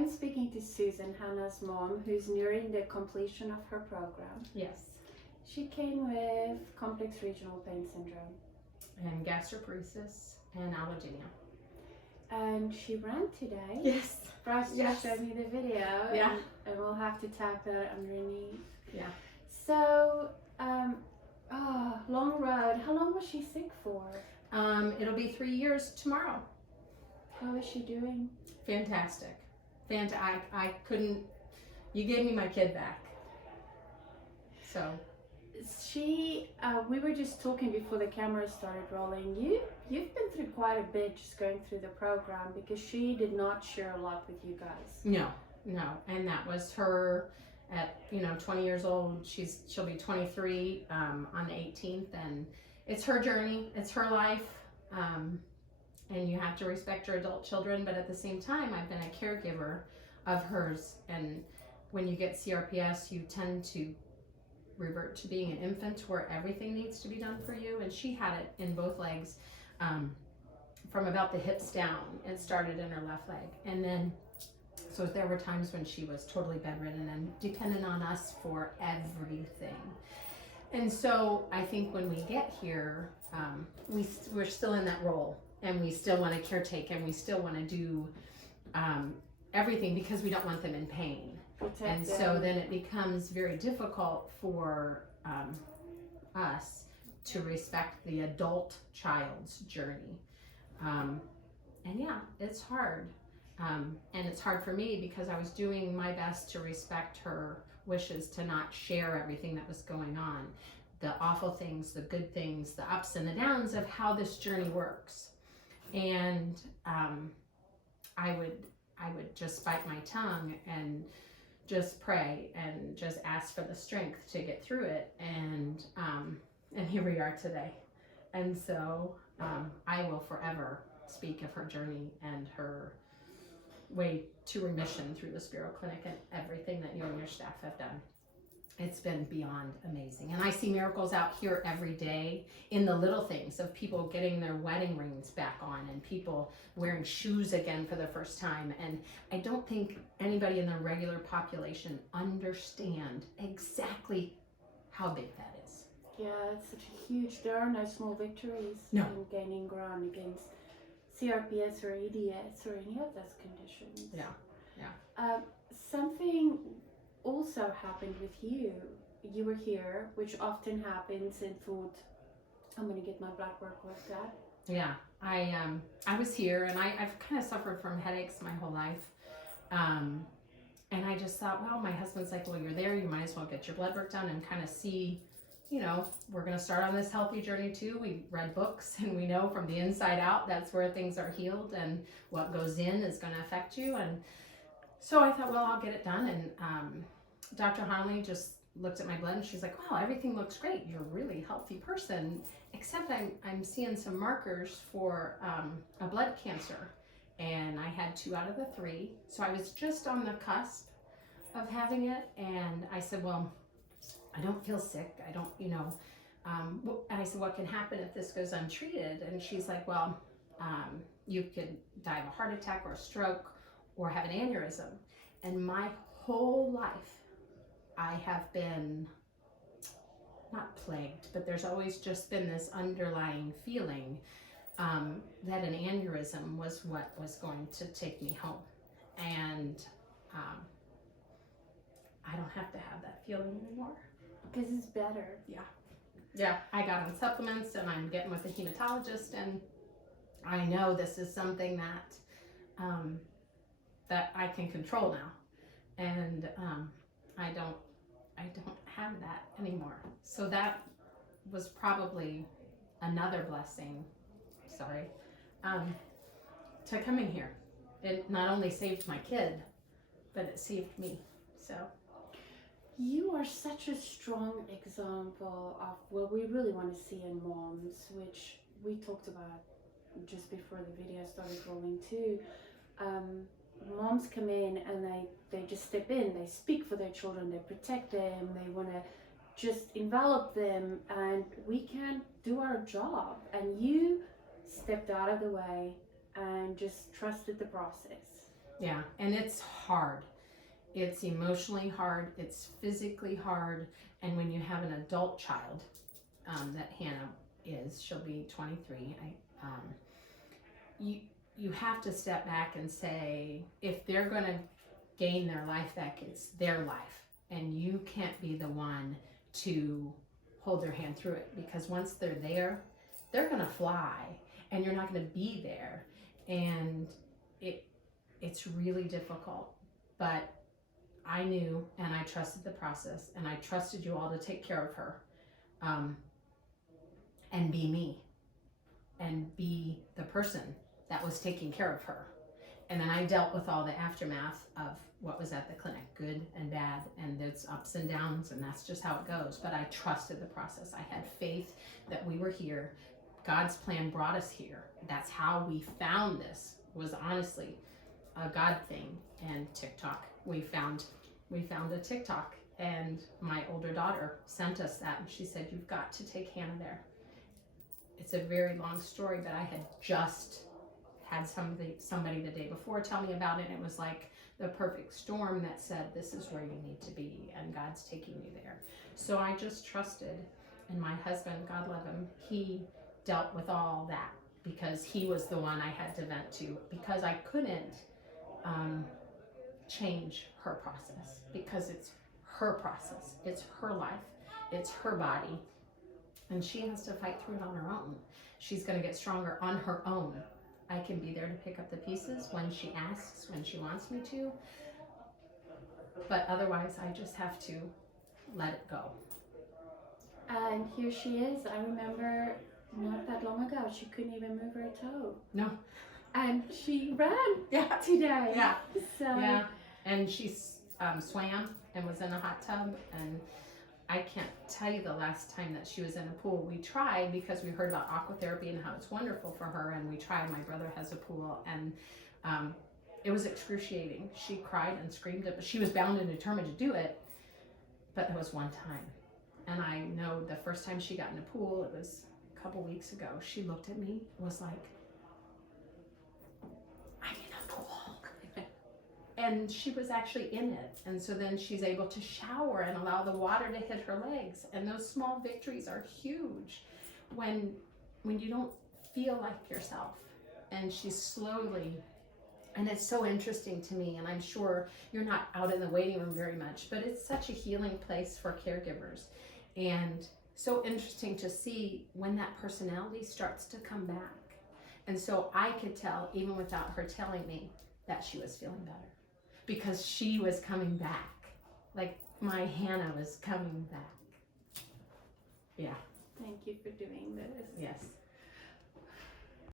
I'm speaking to Susan, Hannah's mom, who's nearing the completion of her program. Yes. She came with complex regional pain syndrome. And gastroparesis and allodynia. And she ran today. Yes. Bryce just showed me the video. Yeah. And we'll have to tap that underneath. Yeah. So, long road. How long was she sick for? It'll be 3 years tomorrow. How is she doing? Fantastic. I couldn't, you gave me my kid back. So. We were just talking before the camera started rolling. You've been through quite a bit just going through the program, because she did not share a lot with you guys. No. And that was her at, 20 years old. She'll be 23 on the 18th, and it's her journey. It's her life. And you have to respect your adult children, but at the same time, I've been a caregiver of hers. And when you get CRPS, you tend to revert to being an infant, where everything needs to be done for you. And she had it in both legs, from about the hips down. It started in her left leg, and then so there were times when she was totally bedridden and dependent on us for everything. And so I think when we get here, we're still in that role, and we still want to caretake, and we still want to do everything, because we don't want them in pain. And so then it becomes very difficult for us to respect the adult child's journey. And yeah, it's hard. And it's hard for me, because I was doing my best to respect her wishes to not share everything that was going on. The awful things, the good things, the ups and the downs of how this journey works. And I would just bite my tongue and just pray and just ask for the strength to get through it, and here we are today. And so I will forever speak of her journey and her way to remission through the Spiro Clinic, and everything that you and your staff have done. It's been beyond amazing. And I see miracles out here every day in the little things of people getting their wedding rings back on, and people wearing shoes again for the first time. And I don't think anybody in the regular population understand exactly how big that is. Yeah, it's such a huge, there are no small victories No. in gaining ground against CRPS or EDS or any of those conditions. Yeah. Something also happened with you. You were here, which often happens, and thought, I'm going to get my blood work looked at. Yeah, I was here, and I've kind of suffered from headaches my whole life. And I just thought, well, my husband's like, well, you're there, you might as well get your blood work done and kind of see, we're going to start on this healthy journey too. We read books, and we know from the inside out, that's where things are healed, and what goes in is going to affect you. And so I thought, well, I'll get it done. And Dr. Honley just looked at my blood, and she's like, wow, everything looks great. You're a really healthy person, except I'm seeing some markers for a blood cancer. And I had 2 out of the 3. So I was just on the cusp of having it. And I said, well, I don't feel sick. I don't, and I said, what can happen if this goes untreated? And she's like, well, you could die of a heart attack or a stroke or have an aneurysm. And my whole life, I have been not plagued, but there's always just been this underlying feeling that an aneurysm was what was going to take me home. And I don't have to have that feeling anymore. Because it's better. Yeah, I got on supplements, and I'm getting with a hematologist, and I know this is something that that I can control now. And I don't have that anymore. So that was probably another blessing, to coming here. It not only saved my kid, but it saved me. So You are such a strong example of what we really want to see in moms, which we talked about just before the video started rolling too. Moms come in and they just step in, they speak for their children, they protect them, they want to just envelop them, and we can't do our job. And you stepped out of the way and just trusted the process. Yeah, and it's hard. It's emotionally hard, it's physically hard, and when you have an adult child, that Hannah is, she'll be 23. You have to step back and say, if they're going to gain their life back, it's their life, and you can't be the one to hold their hand through it, because once they're there, they're going to fly, and you're not going to be there, and it's really difficult. But I knew, and I trusted the process, and I trusted you all to take care of her, and be me, and be the person that was taking care of her. And then I dealt with all the aftermath of what was at the clinic, good and bad, and there's ups and downs, and that's just how it goes. But I trusted the process. I had faith that we were here. God's plan brought us here. That's how we found this, was honestly a God thing. And TikTok, we found a TikTok, and my older daughter sent us that, and she said, you've got to take Hannah there. It's a very long story, but I had just had somebody the day before tell me about it, and it was like the perfect storm that said, this is where you need to be, and God's taking you there. So I just trusted, and my husband, God love him, he dealt with all that, because he was the one I had to vent to, because I couldn't change her process, because it's her process, it's her life, it's her body, and she has to fight through it on her own. She's going to get stronger on her own. I can be there to pick up the pieces when she asks, when she wants me to, but otherwise I just have to let it go. And here she is. I remember not that long ago, she couldn't even move her toe. No. And she ran Yeah. today. Yeah. So Yeah. And she swam and was in a hot tub, and I can't tell you the last time that she was in a pool. We tried, because we heard about aquatherapy and how it's wonderful for her, and we tried. My brother has a pool, and it was excruciating. She cried and screamed, but she was bound and determined to do it. But it was one time. And I know the first time she got in a pool, it was a couple weeks ago, she looked at me, was like, I'm in a pool. And she was actually in it. And so then she's able to shower and allow the water to hit her legs. And those small victories are huge when you don't feel like yourself. And she's slowly, and it's so interesting to me, and I'm sure you're not out in the waiting room very much, but it's such a healing place for caregivers. And so interesting to see when that personality starts to come back. And so I could tell, even without her telling me, that she was feeling better, because she was coming back. Like my Hannah was coming back. Yeah. thank you for doing this. Yes.